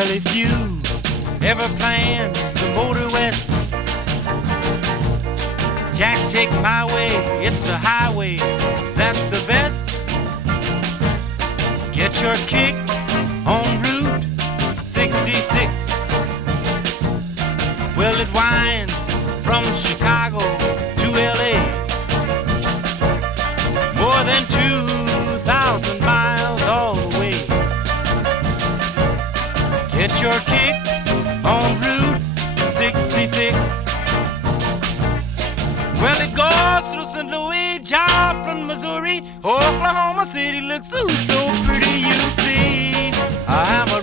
Well, if you ever plan to motor west, Jack, take my way, it's the highway, that's the best. Get your kicks on Route 66. Well, it winds from Chicago to LA, more than 2,000 miles all the way. Get your kicks on Route 66. Well, it goes through St. Louis, Joplin, Missouri, Oklahoma City looks so pretty, you see. I am a